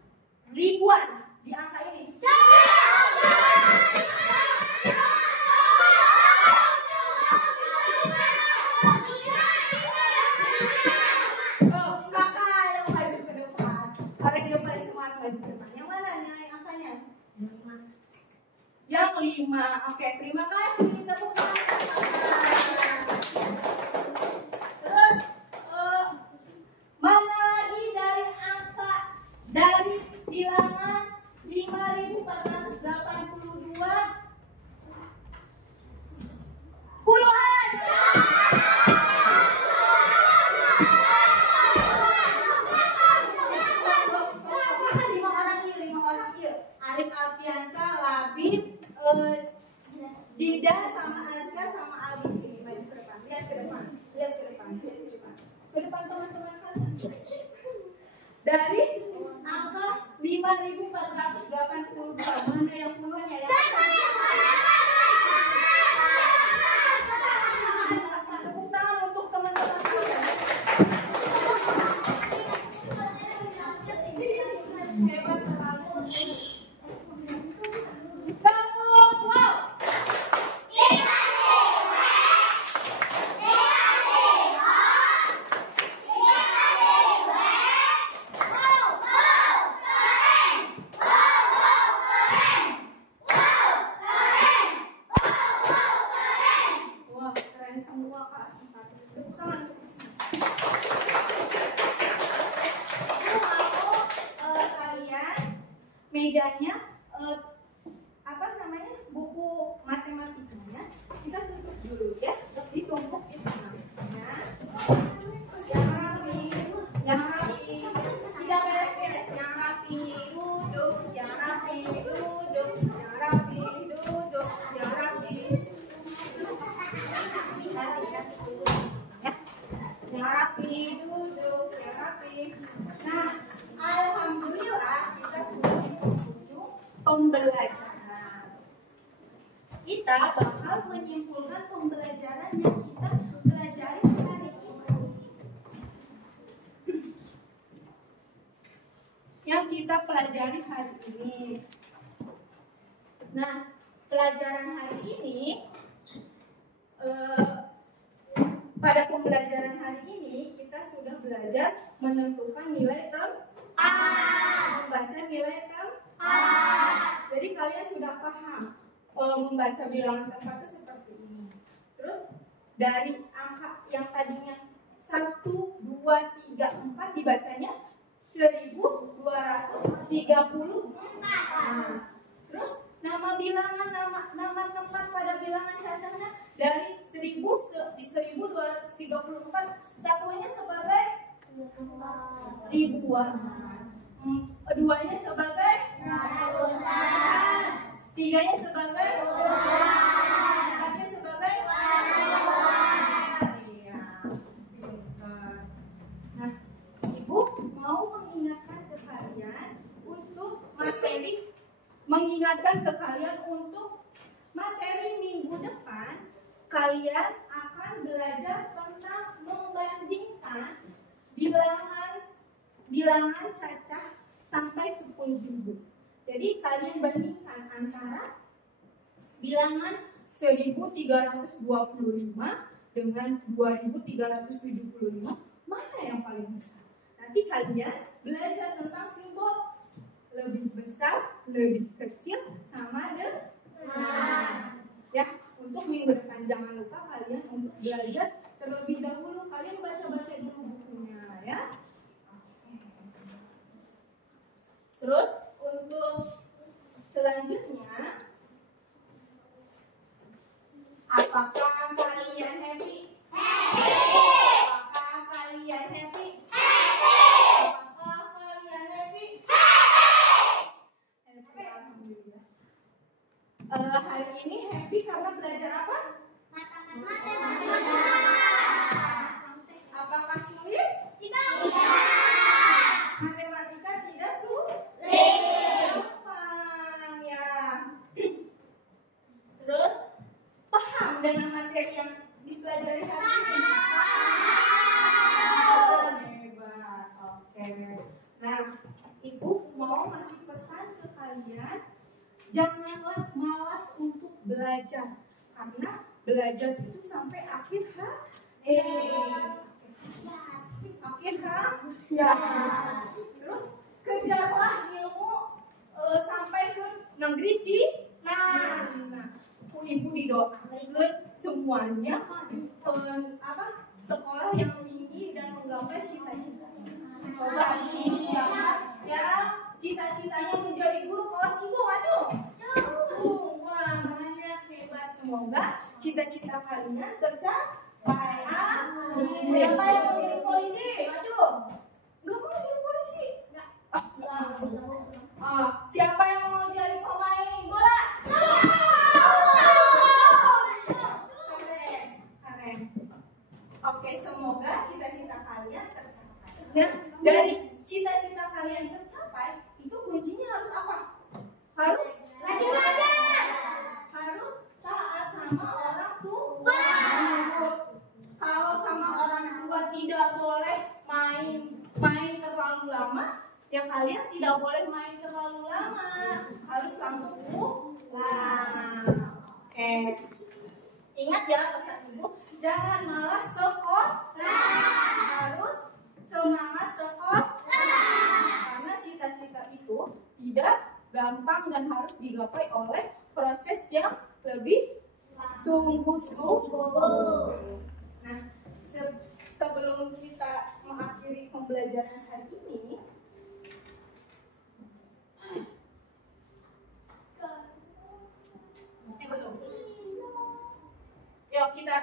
ribuan di angka ini? Oh, kakak yang maju ke depan. Karena dia paling semangat maju ke depan. Yang mana nilai angkanya? Yang 5. Oke, terima kasih. Tepuk tangan. Terus mana lagi dari angka dari bilangan 5.482? Puluhan. Lima orang yuk. Alif Alfiansa, Labib, Jida sama Azka sama Ali sini maju ke depan. Lihat ke depan. Ke depan teman-teman kalian. Dari angka 5.482 mana yang puluhannya ya? Tepuk tangan untuk teman-teman kalian. Hebat sekali. kita bakal menyimpulkan pembelajaran yang kita pelajari hari ini. Yang kita pelajari hari ini. Nah, pelajaran hari ini, pada pembelajaran hari ini kita sudah belajar menentukan nilai term A, membaca nilai term A. Jadi kalian sudah paham membaca bilangan tempat itu seperti ini. Terus dari angka yang tadinya 1, 2, 3, 4 dibacanya 1234. Terus nama bilangan, nama tempat pada bilangan cacahnya dari 1234 satunya sebagai ribuan, duanya sebagai ratusan, tiganya sebagai puluhan, empatnya sebagai iya. Nah, Ibu mau mengingatkan ke kalian untuk materi minggu depan. Kalian akan belajar tentang membandingkan bilangan cacah sampai 10.000. Jadi kalian bandingkan antara bilangan 1325 dengan 2375, mana yang paling besar. Nanti kalian belajar tentang simbol lebih besar, lebih kecil, sama dengan. Ya, untuk minggu depan jangan lupa kalian untuk belajar terlebih dahulu. Kalian baca-baca dulu bukunya ya. Terus untuk selanjutnya, apakah kalian happy? Apakah kalian happy? Apakah kalian happy? Alhamdulillah. Hari ini happy karena belajar apa? Matematika. Apakah sulit? Tidak. Matematika tidak sulit. Gampang ya. Terus paham dengan materi yang dipelajari hari ini? Hebat. Oke. Nah, Ibu mau ngasih pesan ke kalian, janganlah malas untuk belajar, karena belajar itu sampai akhir hayat. Terus kejarlah ilmu sampai ke negeri Cina. Ibu didoakan semuanya sekolah yang tinggi dan menggapai cita-citanya. Coba siapa yang cita-citanya menjadi guru kelas ibu, maju. Wah, banyak, hebat. Semoga cita-cita kalian tercapai. Siapa yang mau jadi polisi? Maju. Enggak mau jadi polisi? Siapa yang mau jadi pemain bola? Keren. Oke, semoga cita-cita kalian tercapai. Nah, dari cita-cita kalian tercapai, itu kuncinya harus apa? Harus rajin belajar. Harus taat sama orang tua. Kalau sama orang tua tidak boleh main terlalu lama, ya kalian tidak boleh main terlalu lama. Harus langsung pulang. Oke. Ingat ya pesan Ibu, jangan malas sekolah. Harus semangat sekolah. Karena cita-cita itu tidak gampang dan harus digapai oleh proses yang lebih sungguh-sungguh. Nah, sebelum kita mengakhiri pembelajaran hari ini, belum. Yuk kita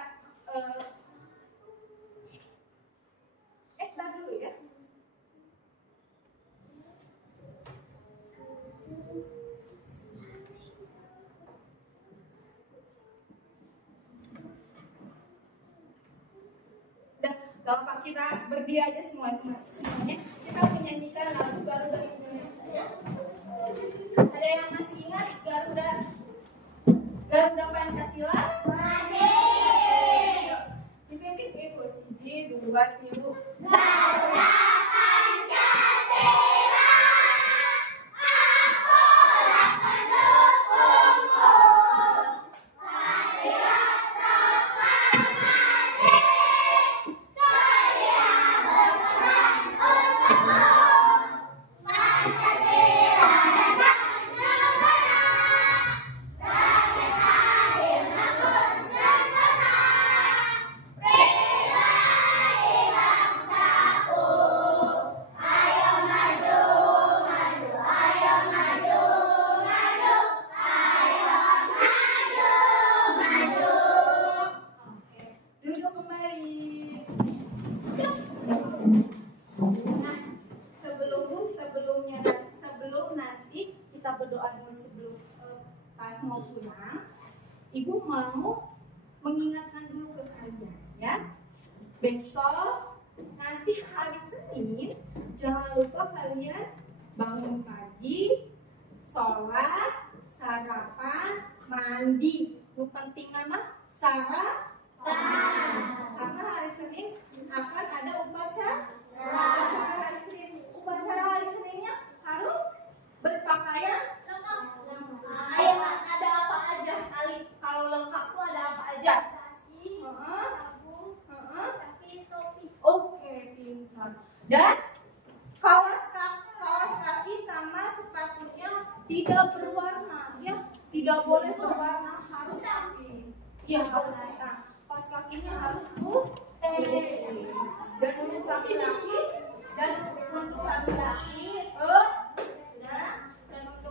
tar dulu ya. Gampang, kita berdiri aja semuanya. Kita menyanyikan lagu Garuda Indonesia ya. Ada yang masih ingat Garuda Pancasila? Dipimpin Ibu. 1, 2, 3. Garuda Pancasila, akulah pendukungmu. Patriot proklamasi, sedia berperang untukmu. Pancasila dasar negara, damai adil makmur sentosa, pribadi bangsaku. Ayo maju, maju, ayo maju, maju, ayo maju, maju. Oke, duduk kembali. Nah, sebelum nanti kita berdoa dulu sebelum pas mau pulang, Ibu mau mengingatkan dulu ke kalian, ya. Besok nanti hari Senin, jangan lupa kalian bangun pagi, sholat, sarapan, mandi. Lu penting nama sarapan. Karena hari Senin akan ada upacara hari Senin. Upacara hari Seninnya harus berpakaian lengkap. Ayo, ada apa aja kali? Kalau lengkap tuh ada apa aja? Oke, pintar. Dan kaos kaki sama sepatunya tidak berwarna, ya. Tidak boleh berwarna, harus putih. Iya, harus hitam. Kaos kakinya harus putih. Dan untuk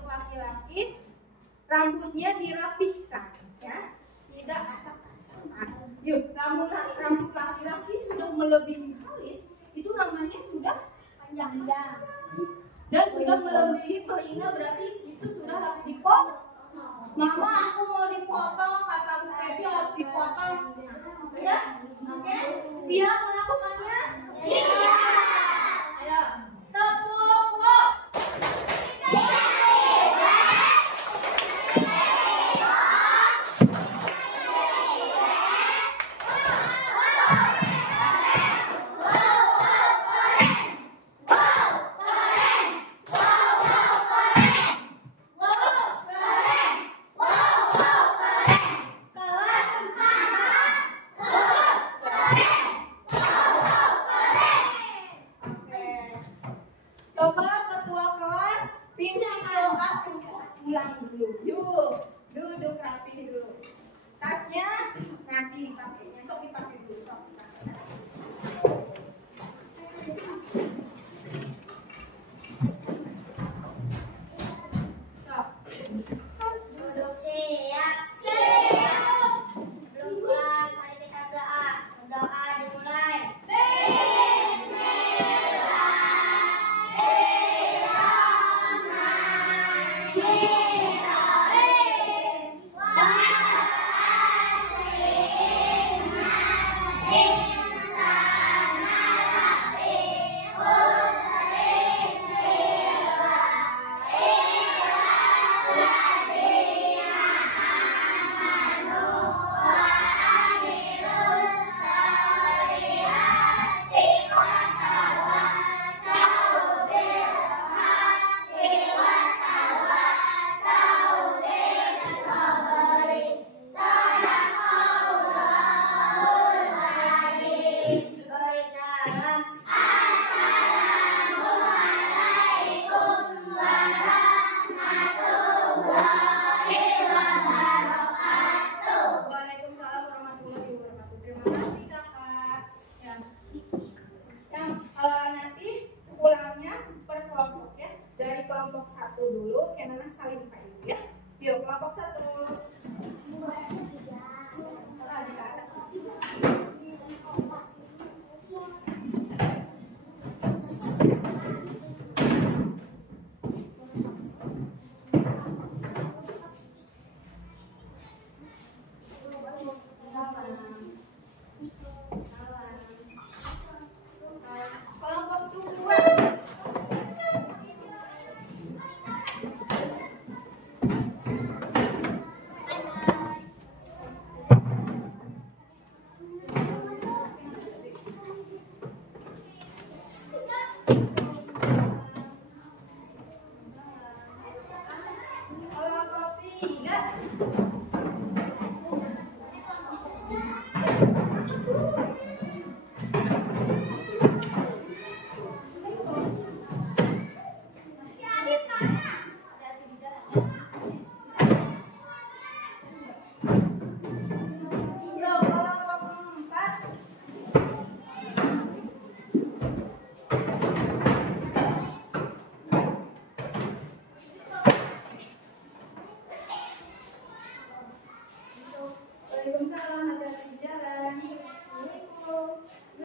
laki-laki, rambutnya dirapihkan, ya. Tidak acak-acakan. Yuk, rambut laki-laki sudah melebihi alis, itu namanya sudah panjang. Dan sudah melebihi telinga, berarti itu sudah harus dipotong. Mama, aku mau dipotong.